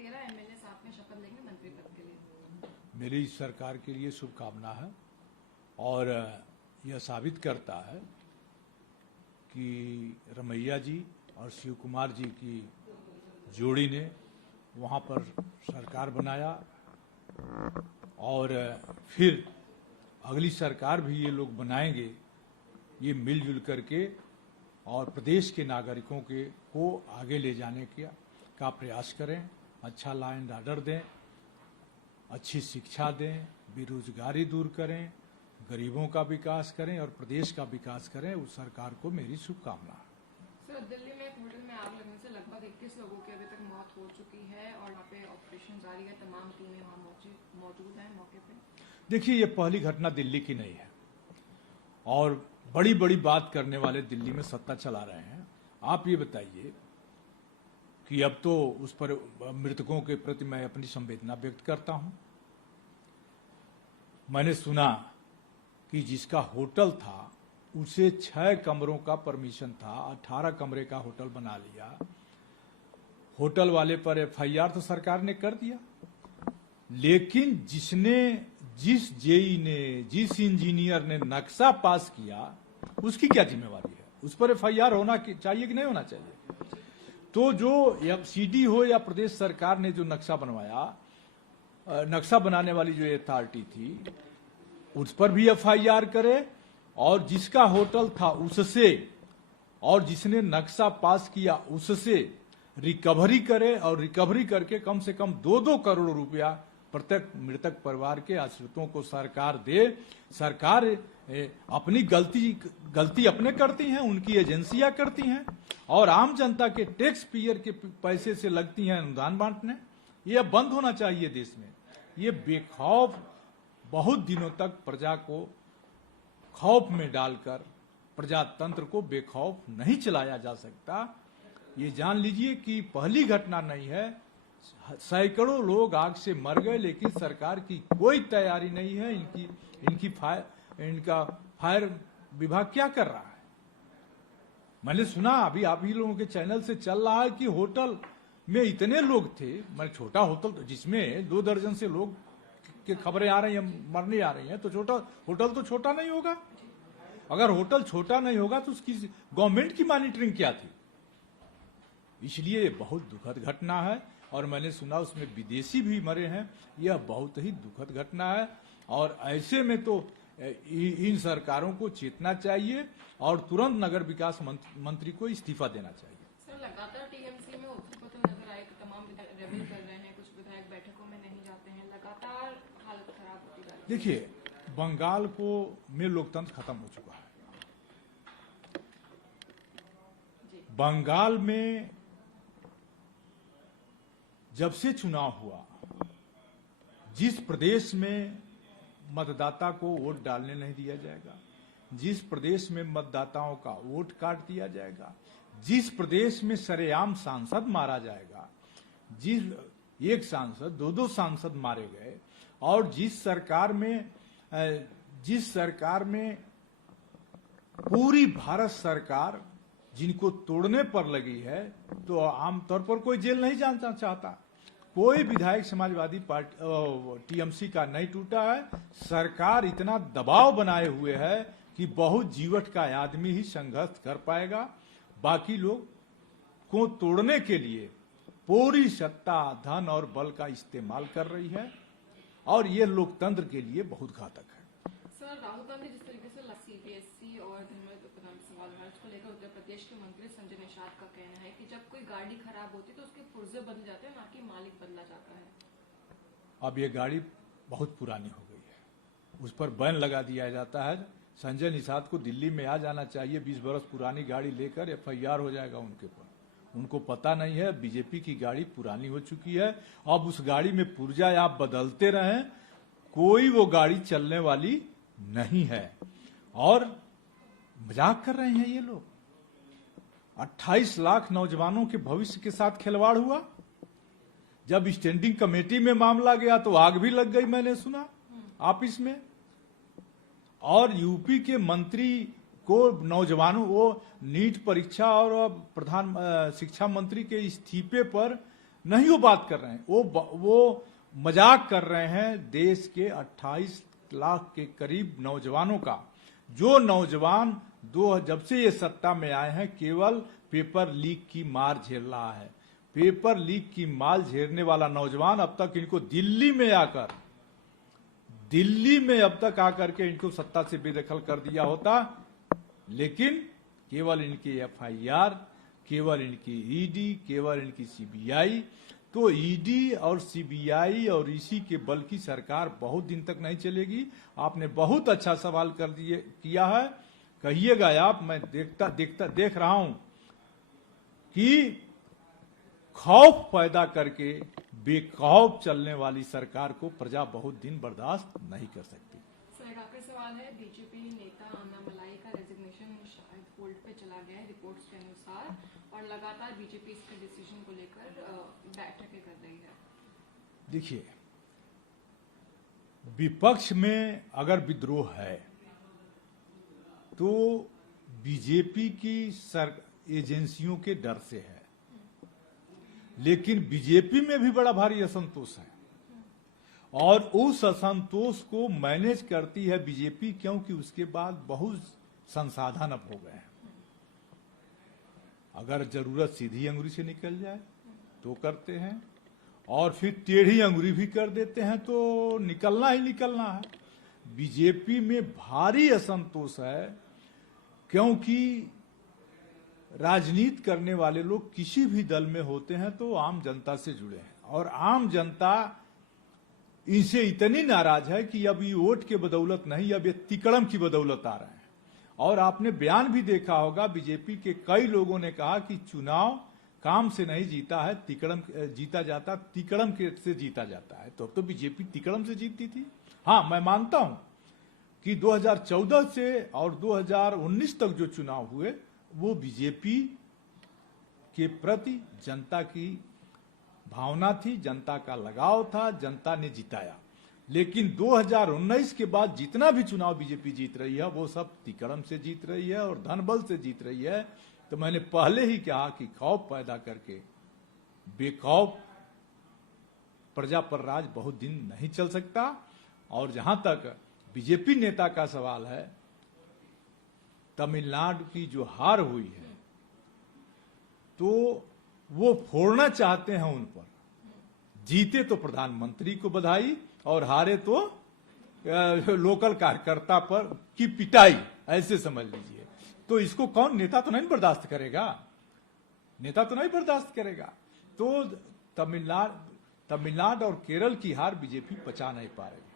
13 MLA साथ में शपथ लेंगे मंत्री पद के लिए। मेरी सरकार के लिए शुभकामना है और यह साबित करता है कि रमैया जी और शिव कुमार जी की जोड़ी ने वहाँ पर सरकार बनाया और फिर अगली सरकार भी ये लोग बनाएंगे। ये मिलजुल करके और प्रदेश के नागरिकों को आगे ले जाने का प्रयास करें, अच्छा लॉ एंड ऑर्डर दें, अच्छी शिक्षा दें, बेरोजगारी दूर करें, गरीबों का विकास करें और प्रदेश का विकास करें। उस सरकार को मेरी शुभकामना। सर, दिल्ली में एक होटल में आग लगने से लगभग 21 लोगों की अभी तक मौत हो चुकी है और वहाँ पे ऑपरेशन जारी है। तमाम टीमें वहाँ मौजूद हैं मौके पे। देखिए, ये पहली घटना दिल्ली की नहीं है और बड़ी बड़ी बात करने वाले दिल्ली में सत्ता चला रहे हैं। आप ये बताइए कि अब तो उस पर मृतकों के प्रति मैं अपनी संवेदना व्यक्त करता हूं। मैंने सुना कि जिसका होटल था उसे 6 कमरों का परमिशन था, 18 कमरे का होटल बना लिया। होटल वाले पर एफआईआर तो सरकार ने कर दिया, लेकिन जिस जेई ने, जिस इंजीनियर ने नक्शा पास किया उसकी क्या जिम्मेवारी है? उस पर एफआईआर होना चाहिए कि नहीं होना चाहिए? तो जो सीडी हो या प्रदेश सरकार ने जो नक्शा बनवाया, नक्शा बनाने वाली जो अथॉरिटी थी उस पर भी एफआईआर करे और जिसका होटल था उससे और जिसने नक्शा पास किया उससे रिकवरी करे और रिकवरी करके कम से कम 2-2 करोड़ रुपया प्रत्येक मृतक परिवार के आश्रितों को सरकार दे। सरकार अपनी गलती अपने करती हैं, उनकी एजेंसियां करती हैं और आम जनता के टैक्स पेयर के पैसे से लगती हैं अनुदान बांटने। ये अब बंद होना चाहिए देश में। ये बेखौफ बहुत दिनों तक प्रजा को खौफ में डालकर प्रजातंत्र को बेखौफ नहीं चलाया जा सकता। ये जान लीजिए कि पहली घटना नहीं है, सैकड़ों लोग आग से मर गए, लेकिन सरकार की कोई तैयारी नहीं है। इनका फायर विभाग क्या कर रहा है? मैंने सुना अभी आप ही लोगों के चैनल से चल रहा है कि होटल में इतने लोग थे, मैं छोटा होटल जिसमें 2 दर्जन से लोग की खबरें आ रही हैं, मरने आ रही हैं, तो छोटा होटल तो छोटा नहीं होगा। अगर होटल छोटा नहीं होगा तो उसकी गवर्नमेंट की मॉनिटरिंग क्या थी? इसलिए बहुत दुखद घटना है और मैंने सुना उसमें विदेशी भी मरे हैं। यह बहुत ही दुखद घटना है और ऐसे में तो इन सरकारों को चेतना चाहिए और तुरंत नगर विकास मंत्री को इस्तीफा देना चाहिए। सर, लगातार टीएमसी में उथल-पुथल नजर आए, तमाम विधायक रेबेल कर रहे हैं, कुछ विधायक बैठकों में नहीं जाते हैं, लगातार हालत खराब होती जा रही है। देखिए, बंगाल में लोकतंत्र खत्म हो चुका है। बंगाल में जब से चुनाव हुआ, जिस प्रदेश में मतदाता को वोट डालने नहीं दिया जाएगा, जिस प्रदेश में मतदाताओं का वोट काट दिया जाएगा, जिस प्रदेश में सरेआम सांसद मारा जाएगा, एक सांसद 2-2 सांसद मारे गए और जिस सरकार में पूरी भारत सरकार जिनको तोड़ने पर लगी है, तो आमतौर पर कोई जेल नहीं जाना चाहता। कोई विधायक समाजवादी पार्टी टीएमसी का नहीं टूटा है। सरकार इतना दबाव बनाए हुए है कि बहुत जीवट का आदमी ही संघर्ष कर पाएगा। बाकी लोग को तोड़ने के लिए पूरी सत्ता, धन और बल का इस्तेमाल कर रही है और ये लोकतंत्र के लिए बहुत घातक है। सर, राहुल गांधी जिस तरीके से सीबीएसई और सवाल को लेकर उत्तर प्रदेश के मंत्री संजय निषाद का कहना है कि जब कोई गाड़ी खराब होती है तो उसके पुर्जे बदल जाते हैं, ना कि मालिक बदला जाता है। अब ये गाड़ी बहुत पुरानी हो गई है, उस पर बैन लगा दिया जाता है। संजय निषाद को दिल्ली में आ जाना चाहिए। 20 बरस पुरानी गाड़ी लेकर एफआईआर हो जाएगा उनके ऊपर। उनको पता नहीं है बीजेपी की गाड़ी पुरानी हो चुकी है। अब उस गाड़ी में पुर्जा आप बदलते रहें, कोई वो गाड़ी चलने वाली नहीं है। और मजाक कर रहे हैं ये लोग। 28 लाख नौजवानों के भविष्य के साथ खिलवाड़ हुआ। जब स्टैंडिंग कमेटी में मामला गया तो आग भी लग गई, मैंने सुना ऑफिस में। और यूपी के मंत्री को नौजवानों, वो नीट परीक्षा और प्रधान शिक्षा मंत्री के इस्तीफे पर नहीं वो बात कर रहे हैं, वो मजाक कर रहे हैं देश के 28 लाख के करीब नौजवानों का, जो नौजवान जब से ये सत्ता में आए हैं केवल पेपर लीक की मार झेल रहा है। पेपर लीक की मार झेलने वाला नौजवान अब तक इनको दिल्ली में अब तक आकर के इनको सत्ता से बेदखल कर दिया होता, लेकिन केवल इनकी एफआईआर, केवल इनकी ईडी, केवल इनकी सीबीआई, तो ईडी और सीबीआई और इसी के बल की सरकार बहुत दिन तक नहीं चलेगी। आपने बहुत अच्छा सवाल किया है, कहिएगा आप। मैं देख रहा हूं कि खौफ पैदा करके बेखौफ चलने वाली सरकार को प्रजा बहुत दिन बर्दाश्त नहीं कर सकती। सर, आपका सवाल है, बीजेपी नेता अन्नामलाई का रेजिग्नेशन शायद होल्ड पे चला गया है रिपोर्ट्स के अनुसार, और लगातार बीजेपी इसके डिसीजन को लेकर बैठकें कर रही है। देखिए, विपक्ष में अगर विद्रोह है तो बीजेपी की एजेंसियों के डर से है, लेकिन बीजेपी में भी बड़ा भारी असंतोष है और उस असंतोष को मैनेज करती है बीजेपी, क्योंकि उसके बाद बहुत संसाधन अब हो गए हैं। अगर जरूरत सीधी अंगुली से निकल जाए तो करते हैं, और फिर टेढ़ी अंगुली भी कर देते हैं, तो निकलना ही निकलना है। बीजेपी में भारी असंतोष है, क्योंकि राजनीति करने वाले लोग किसी भी दल में होते हैं तो आम जनता से जुड़े हैं, और आम जनता इनसे इतनी नाराज है कि अब ये वोट के बदौलत नहीं, अब ये तिकड़म की बदौलत आ रहे हैं। और आपने बयान भी देखा होगा, बीजेपी के कई लोगों ने कहा कि चुनाव काम से नहीं जीता है, तिकड़म जीता जाता, तिकड़म से जीता जाता है। तो बीजेपी तिकड़म से जीतती थी। हाँ, मैं मानता हूं कि 2014 से और 2019 तक जो चुनाव हुए वो बीजेपी के प्रति जनता की भावना थी, जनता का लगाव था, जनता ने जिताया। लेकिन 2019 के बाद जितना भी चुनाव बीजेपी जीत रही है वो सब तिकड़म से जीत रही है और धनबल से जीत रही है। तो मैंने पहले ही कहा कि खौफ पैदा करके बेखौफ प्रजा पर राज बहुत दिन नहीं चल सकता। और जहां तक बीजेपी नेता का सवाल है, तमिलनाडु की जो हार हुई है तो वो फोड़ना चाहते हैं उन पर। जीते तो प्रधानमंत्री को बधाई और हारे तो लोकल कार्यकर्ता पर की पिटाई, ऐसे समझ लीजिए। तो इसको कौन नेता तो नहीं बर्दाश्त करेगा, नेता तो नहीं बर्दाश्त करेगा। तो तमिलनाडु और केरल की हार बीजेपी पचा नहीं पाएगी।